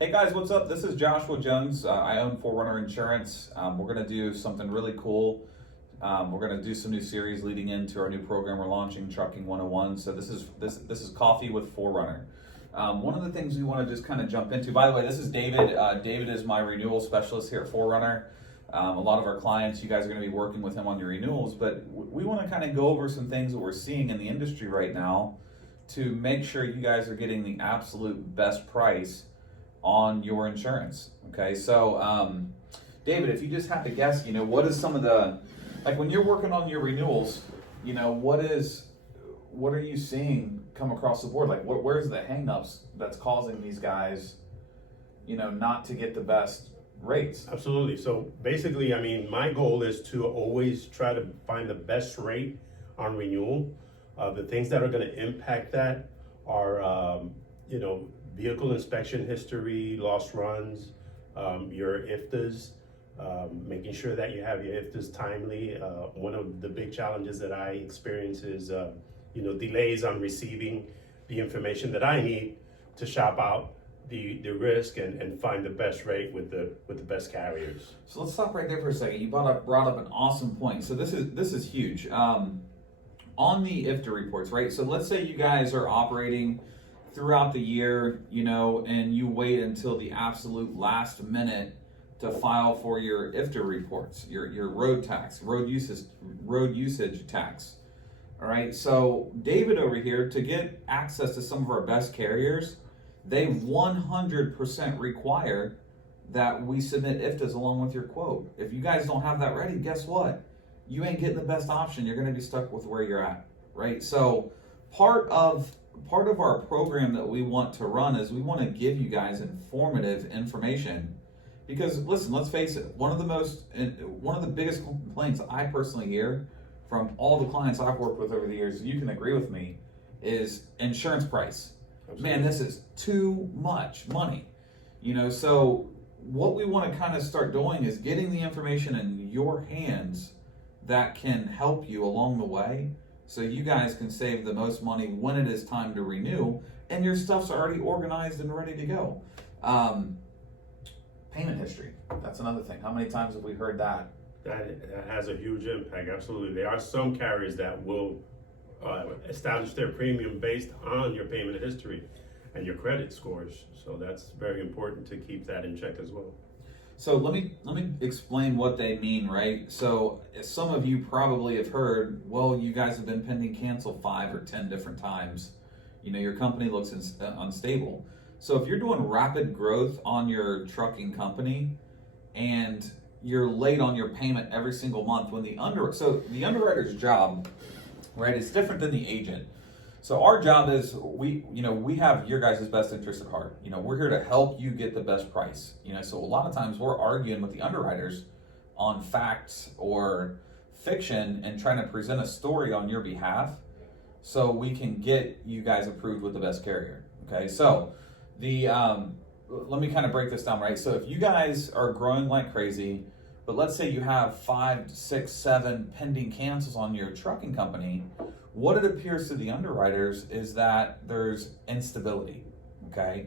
Hey guys, what's up? This is Joshua Jones. I own Forerunner Insurance. We're going to do something really cool. We're going to do some new series leading into our new program we're launching, Trucking 101. So this is Coffee with Forerunner. One of the things we want to just kind of jump into, by the way, this is David. David is my renewal specialist here at Forerunner. A lot of our clients, you guys are going to be working with him on your renewals, but we want to kind of go over some things that we're seeing in the industry right now to make sure you guys are getting the absolute best price on your insurance. Okay, so David, if you just had to guess, what is some of the, like when you're working on your renewals, what are you seeing come across the board? Like where's the hangups that's causing these guys, not to get the best rates? Absolutely. So basically, my goal is to always try to find the best rate on renewal. The things that are going to impact that are, vehicle inspection history, lost runs, your IFTAs, making sure that you have your IFTAs timely. One of the big challenges that I experience is, delays on receiving the information that I need to shop out the risk and find the best rate with the best carriers. So let's stop right there for a second. You brought up an awesome point. So this is huge. On the IFTA reports, right? So let's say you guys are operating throughout the year, and you wait until the absolute last minute to file for your IFTA reports, your road usage tax. All right. So David over here, to get access to some of our best carriers, they 100% require that we submit IFTAs along with your quote. If you guys don't have that ready, guess what? You ain't getting the best option. You're going to be stuck with where you're at, right? So part of our program that we want to run is we want to give you guys informative information, because listen, let's face it, one of the biggest complaints I personally hear from all the clients I've worked with over the years, you can agree with me, is insurance price. Absolutely. Man, this is too much money. So what we want to kind of start doing is getting the information in your hands that can help you along the way, so you guys can save the most money when it is time to renew and your stuff's already organized and ready to go. Payment history, that's another thing. How many times have we heard that? That has a huge impact, absolutely. There are some carriers that will establish their premium based on your payment history and your credit scores. So that's very important to keep that in check as well. So let me explain what they mean, right? So some of you probably have heard, well, you guys have been pending cancel 5 or 10 different times. Your company looks unstable. So if you're doing rapid growth on your trucking company and you're late on your payment every single month, the underwriter's job, right, is different than the agent. So our job is we have your guys' best interest at heart. We're here to help you get the best price. So a lot of times we're arguing with the underwriters on facts or fiction and trying to present a story on your behalf so we can get you guys approved with the best carrier. Okay, so let me kind of break this down, right? So if you guys are growing like crazy, but let's say you have 5, 6, 7 pending cancels on your trucking company, what it appears to the underwriters is that there's instability, okay?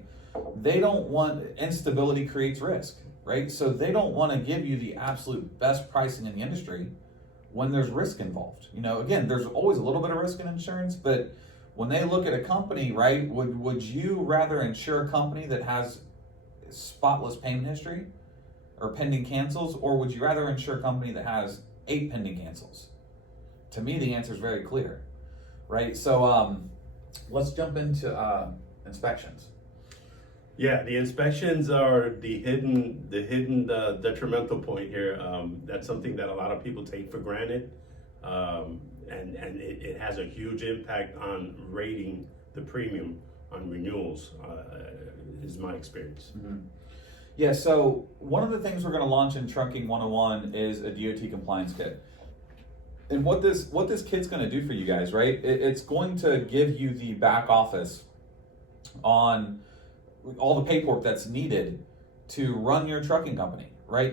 They don't want, instability creates risk, right? So they don't want to give you the absolute best pricing in the industry when there's risk involved. Again, there's always a little bit of risk in insurance, but when they look at a company, right, would you rather insure a company that has spotless payment history or pending cancels, or would you rather insure a company that has 8 pending cancels? To me, the answer is very clear, right? So let's jump into inspections. Yeah, the inspections are the hidden detrimental point here. That's something that a lot of people take for granted, and it has a huge impact on rating the premium on renewals, is my experience. Mm-hmm. Yeah, so one of the things we're going to launch in Trucking 101 is a DOT compliance kit. And what this kit's going to do for you guys, right? It's going to give you the back office on all the paperwork that's needed to run your trucking company, right?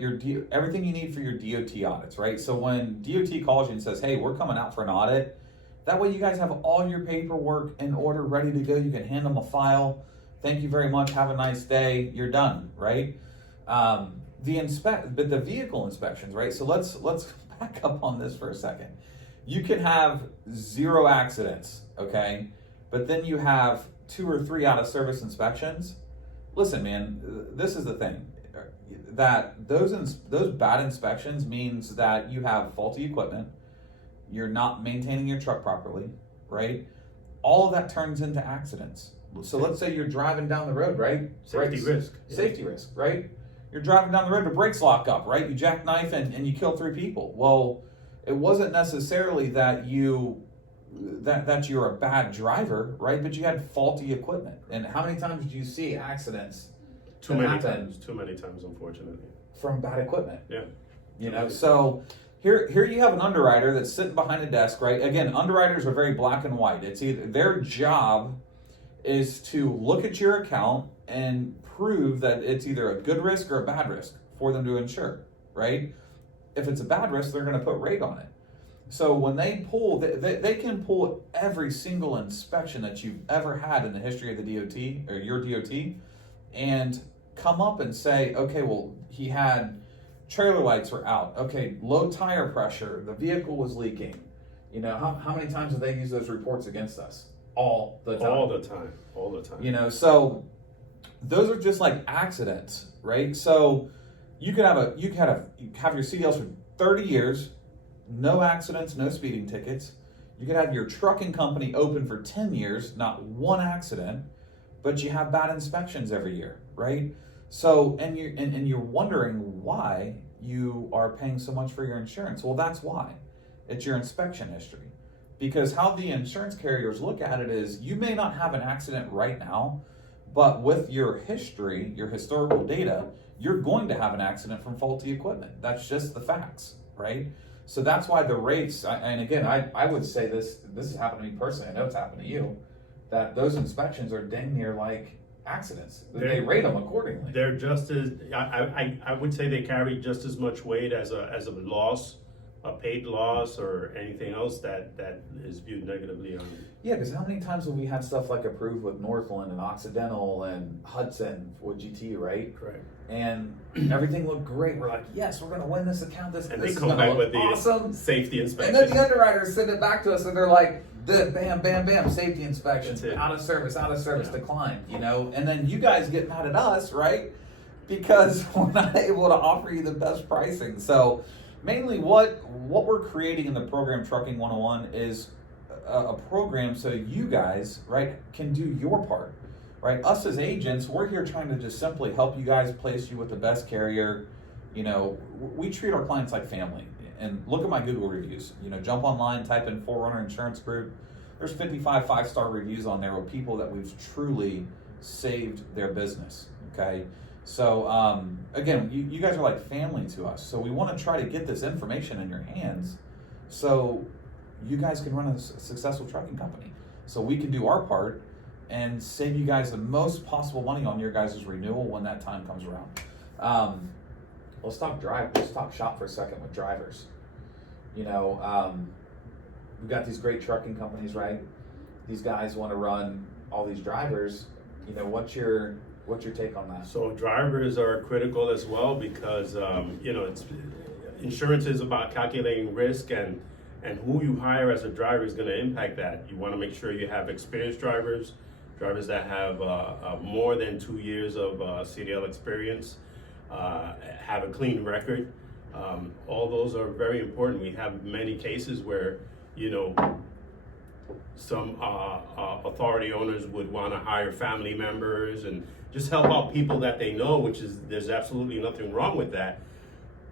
Everything you need for your DOT audits, right? So when DOT calls you and says, hey, we're coming out for an audit, that way you guys have all your paperwork in order, ready to go. You can hand them a file. Thank you very much. Have a nice day. You're done, right? But the vehicle inspections, right? So let's back up on this for a second. You can have 0 accidents, okay? But then you have 2 or 3 out of service inspections. Listen, man, this is the thing. That those bad inspections means that you have faulty equipment, you're not maintaining your truck properly, right? All of that turns into accidents. So let's say you're driving down the road, right? Safety risk. Safety risk, right? You're driving down the road, the brakes lock up, right? You jackknife and you kill 3 people. Well, it wasn't necessarily that you're a bad driver, right? But you had faulty equipment. And how many times do you see accidents? Too many times, unfortunately. From bad equipment. Yeah. You know, so here you have an underwriter that's sitting behind a desk, right? Again, underwriters are very black and white. It's either their job is to look at your account and prove that it's either a good risk or a bad risk for them to insure, right? If it's a bad risk, they're going to put rate on it. So when they pull, they can pull every single inspection that you've ever had in the history of the DOT or your DOT and come up and say, okay, well, he had trailer lights were out. Okay, low tire pressure. The vehicle was leaking. You know, how many times have they used those reports against us? All the time. All the time. You know, so those are just like accidents, right? So you could have your CDLs for 30 years, no accidents, no speeding tickets. You could have your trucking company open for 10 years, not one accident, but you have bad inspections every year, right? So, and you're wondering why you are paying so much for your insurance. Well, that's why. It's your inspection history. Because how the insurance carriers look at it is you may not have an accident right now, but with your history, your historical data, you're going to have an accident from faulty equipment. That's just the facts, right? So that's why the rates, and again, I would say this has happened to me personally, I know it's happened to you, that those inspections are dang near like accidents. They rate them accordingly. They're just as, I would say they carry just as much weight as a loss, a paid loss, or anything else that is viewed negatively on. Yeah, because how many times have we had stuff like approved with Northland and Occidental and Hudson with GT, right? Correct. And everything looked great. We're like, yes, we're going to win this account. This they come back with the awesome safety inspection. And then the underwriters send it back to us, and they're like, bam, bam, bam, safety inspection, out of service, declined, you know? And then you guys get mad at us, right? Because we're not able to offer you the best pricing. So mainly what we're creating in the program Trucking 101 is a program so you guys, right, can do your part, right? Us as agents, we're here trying to just simply help you guys place you with the best carrier. You know, we treat our clients like family. And look at my Google reviews. You know, jump online, type in Forerunner Insurance Group. There's 55 5-star reviews on there with people that we've truly saved their business, okay? So, again, you guys are like family to us. So we want to try to get this information in your hands so you guys can run a successful trucking company. So we can do our part and save you guys the most possible money on your guys' renewal when that time comes around. Let's talk shop for a second with drivers. You know, we've got these great trucking companies, right? These guys want to run all these drivers. You know, what's your take on that? So drivers are critical as well because you know, insurance is about calculating risk, and who you hire as a driver is going to impact that. You want to make sure you have experienced drivers that have more than 2 years of CDL experience, have a clean record. All those are very important. We have many cases where, you know, some authority owners would want to hire family members and just help out people that they know, there's absolutely nothing wrong with that,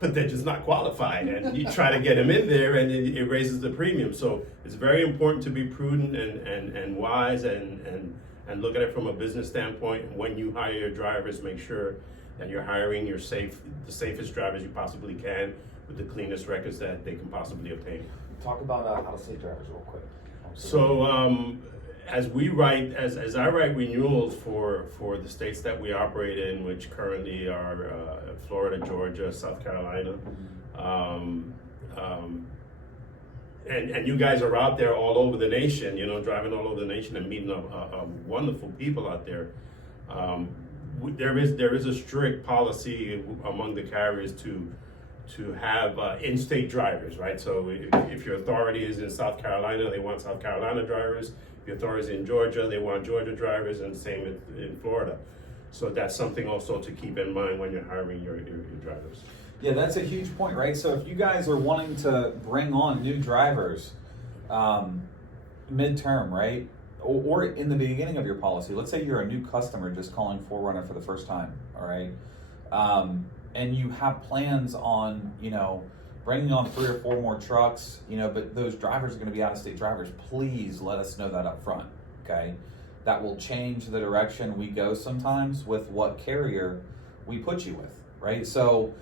but they're just not qualified, and you try to get them in there and it raises the premium. So it's very important to be prudent and wise and look at it from a business standpoint. When you hire your drivers, make sure that you're hiring the safest drivers you possibly can with the cleanest records that they can possibly obtain. Talk about out-of-state drivers real quick. So as I write renewals for the states that we operate in, which currently are Florida, Georgia, South Carolina, and you guys are out there all over the nation, you know, driving all over the nation and meeting wonderful people out there. There is a strict policy among the carriers to have in-state drivers, right? So if your authority is in South Carolina, they want South Carolina drivers. If your authority is in Georgia, they want Georgia drivers, and same in Florida. So that's something also to keep in mind when you're hiring your drivers. Yeah, that's a huge point, right? So if you guys are wanting to bring on new drivers midterm, right? Or in the beginning of your policy, let's say you're a new customer just calling Forerunner for the first time, all right? And you have plans on, bringing on 3 or 4 more trucks, but those drivers are going to be out-of-state drivers. Please let us know that up front, okay? That will change the direction we go sometimes with what carrier we put you with, right? So,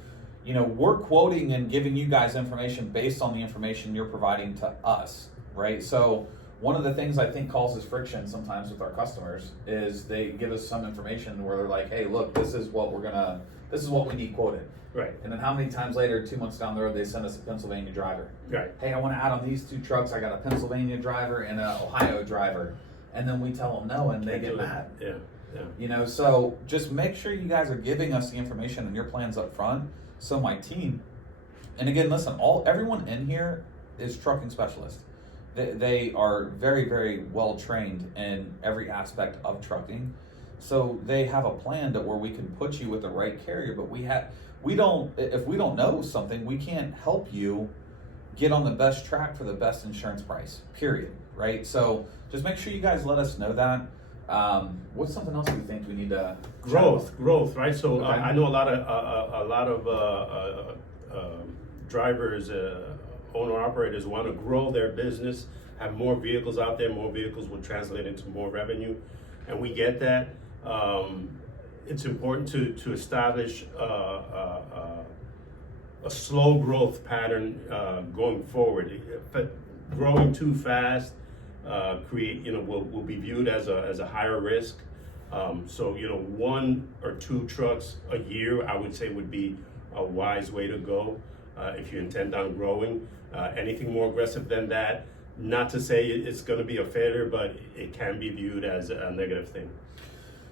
we're quoting and giving you guys information based on the information you're providing to us, right? So one of the things I think causes friction sometimes with our customers is they give us some information where they're like, hey, look, this is what we need quoted. Right. And then how many times later, 2 months down the road, they send us a Pennsylvania driver. Right. Hey, I want to add on these 2 trucks. I got a Pennsylvania driver and an Ohio driver. And then we tell them no, and they get mad. Yeah. So just make sure you guys are giving us the information and your plans up front. So my team, and again, listen, everyone in here is trucking specialists. They are very, very well trained in every aspect of trucking. So they have a plan where we can put you with the right carrier, but if we don't know something, we can't help you get on the best track for the best insurance price, period, right? So just make sure you guys let us know that. What's something else you think we need to growth, right? So okay. I know a lot of drivers, owner operators want to grow their business, have more vehicles out there. More vehicles will translate into more revenue, and we get that. It's important to establish a slow growth pattern going forward. But growing too fast will be viewed as a higher risk. So 1 or 2 trucks a year, I would say, would be a wise way to go if you intend on growing. Anything more aggressive than that, not to say it's going to be a failure, but it can be viewed as a negative thing.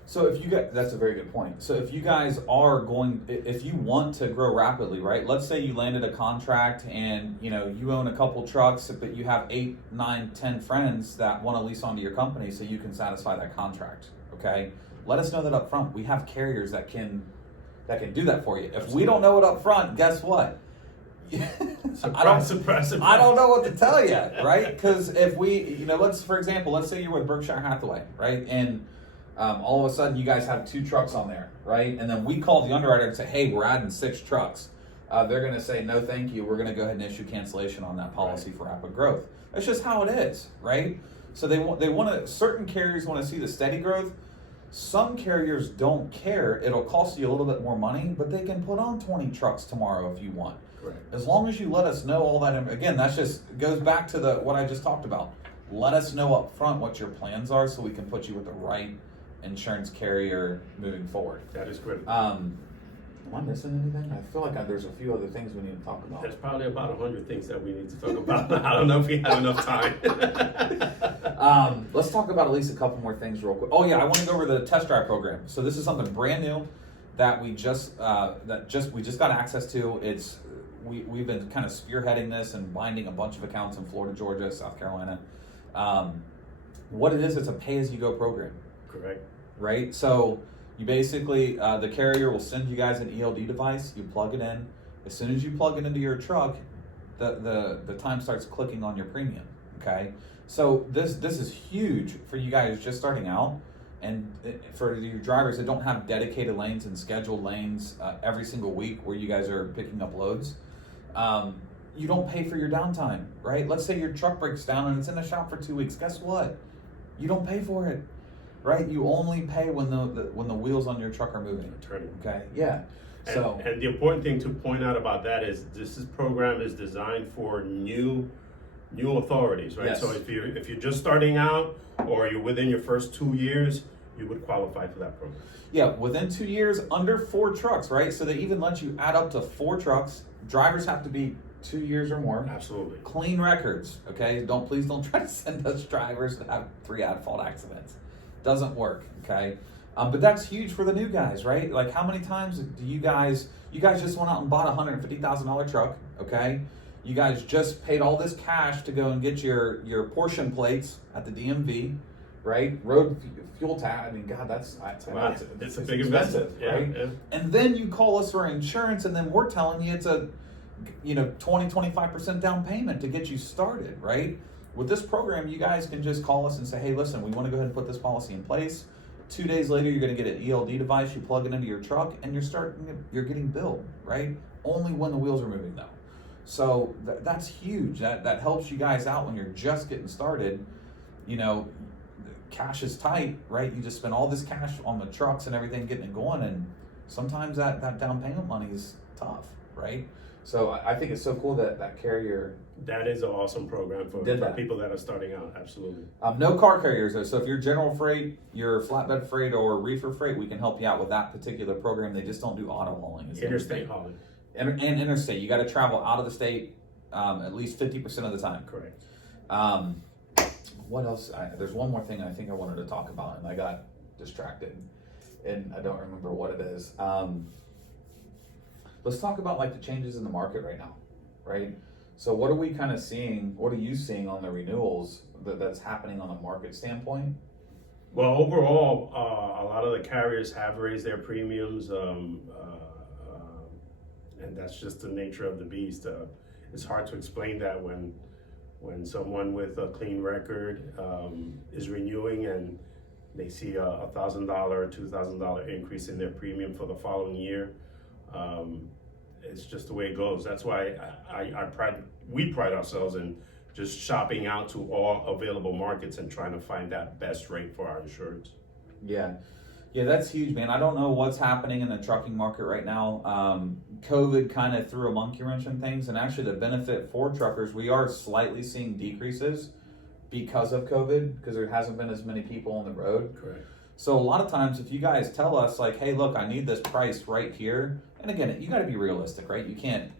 So that's a very good point. So if you guys if you want to grow rapidly, right? Let's say you landed a contract and you own a couple trucks, but you have 8, 9, 10 friends that want to lease onto your company, so you can satisfy that contract. Okay, let us know that up front. We have carriers that can do that for you. If we don't know it up front, guess what? Surprise. I don't know what to tell you, right? Because if we, for example, let's say you're with Berkshire Hathaway, right? And all of a sudden you guys have 2 trucks on there, right? And then we call the underwriter and say, hey, we're adding 6 trucks. They're going to say, no, thank you. We're going to go ahead and issue cancellation on that policy for rapid growth. That's just how it is, right? So certain carriers want to see the steady growth. Some carriers don't care. It'll cost you a little bit more money, but they can put on 20 trucks tomorrow if you want. Correct. As long as you let us know all that. Again, that's just goes back to what I just talked about. Let us know up front what your plans are so we can put you with the right insurance carrier moving forward. That is critical. Am I missing anything? I feel like there's a few other things we need to talk about. There's probably about 100 things that we need to talk about. I don't know if we have enough time. Let's talk about at least a couple more things real quick. Oh yeah, I want to go over the test drive program. So this is something brand new that we just got access to. We've been kind of spearheading this and binding a bunch of accounts in Florida, Georgia, South Carolina. What it is, it's a pay-as-you-go program. Correct. Right? So you basically, the carrier will send you guys an ELD device, you plug it in. As soon as you plug it into your truck, the time starts clicking on your premium, okay? So this is huge for you guys just starting out, and for your drivers that don't have dedicated lanes and scheduled lanes every single week where you guys are picking up loads. You don't pay for your downtime, right? Let's say your truck breaks down and it's in the shop for 2 weeks. Guess what? You don't pay for it, right? You only pay when the wheels on your truck are moving. Turning. Okay, yeah. And the important thing to point out about that is this program is designed for new authorities, right? Yes. So if you're just starting out or you're within your first 2 years, you would qualify for that program. Yeah, within 2 years, under 4 trucks, right? So they even let you add up to 4 trucks. Drivers have to be 2 years or more. Absolutely. Clean Clean records, okay? Please don't try to send us drivers that have 3 at-fault accidents. Doesn't work, okay? But that's huge for the new guys, right? Like, how many times do you guys just went out and bought a $150,000 truck, okay? You guys just paid all this cash to go and get your portion plates at the DMV, right? Road fuel tax. I mean, God, that's it's a big expensive, investment, right? Yeah. And then you call us for insurance, and then we're telling you it's a 20-25% down payment to get you started, right? With this program, you guys can just call us and say, hey, listen, we want to go ahead and put this policy in place. 2 days later, you're going to get an ELD device. You plug it into your truck, and you're getting billed, right? Only when the wheels are moving, though. So that's huge. That helps you guys out when you're just getting started. Cash is tight, right? You just spend all this cash on the trucks and everything, getting it going, and sometimes that down payment money is tough, right? So I think it's so cool that carrier. That is an awesome program for people that are starting out. Absolutely. No car carriers though. So if you're general freight, you're flatbed freight, or reefer freight, we can help you out with that particular program. They just don't do auto hauling. It's Interstate hauling. And interstate. You got to travel out of the state at least 50% of the time. Correct. What else? There's one more thing I think I wanted to talk about, and I got distracted, and I don't remember what it is. Let's talk about like the changes in the market right now, right? So what are we kind of seeing? What are you seeing on the renewals that's happening on the market standpoint? Well, overall, a lot of the carriers have raised their premiums, and that's just the nature of the beast. It's hard to explain that when someone with a clean record is renewing and they see a $1,000, $2,000 increase in their premium for the following year. It's just the way it goes. That's why we pride ourselves in just shopping out to all available markets and trying to find that best rate for our insureds. Yeah, that's huge, man. I don't know what's happening in the trucking market right now. COVID kind of threw a monkey wrench in things, and actually the benefit for truckers, we are slightly seeing decreases because of COVID, because there hasn't been as many people on the road. Correct. So a lot of times if you guys tell us like, hey, look, I need this price right here, and again, you got to be realistic, right? You can't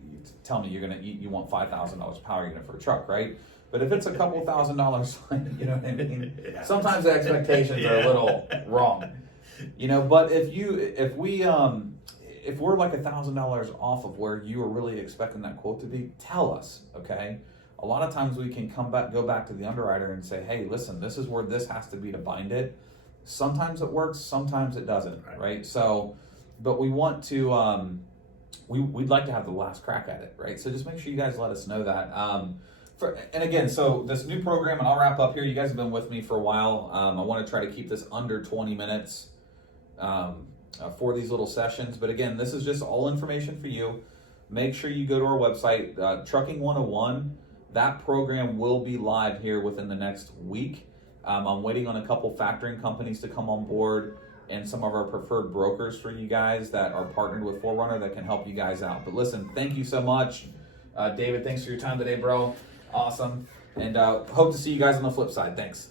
tell me you want $5,000 power unit for a truck, right? But if it's a couple $1,000s, you know what I mean? Yeah. Sometimes the expectations are a little wrong, but if we're like $1,000 off of where you were really expecting that quote to be, tell us, okay? A lot of times we can go back to the underwriter and say, hey, listen, this is where this has to be to bind it. Sometimes it works, sometimes it doesn't, right? So, but we want to, we'd like to have the last crack at it, right? So just make sure you guys let us know that. And again, so this new program, and I'll wrap up here. You guys have been with me for a while. I want to try to keep this under 20 minutes for these little sessions. But again, this is just all information for you. Make sure you go to our website, Trucking 101. That program will be live here within the next week. I'm waiting on a couple factoring companies to come on board and some of our preferred brokers for you guys that are partnered with Forerunner that can help you guys out. But listen, thank you so much. David, thanks for your time today, bro. Awesome. And hope to see you guys on the flip side. Thanks.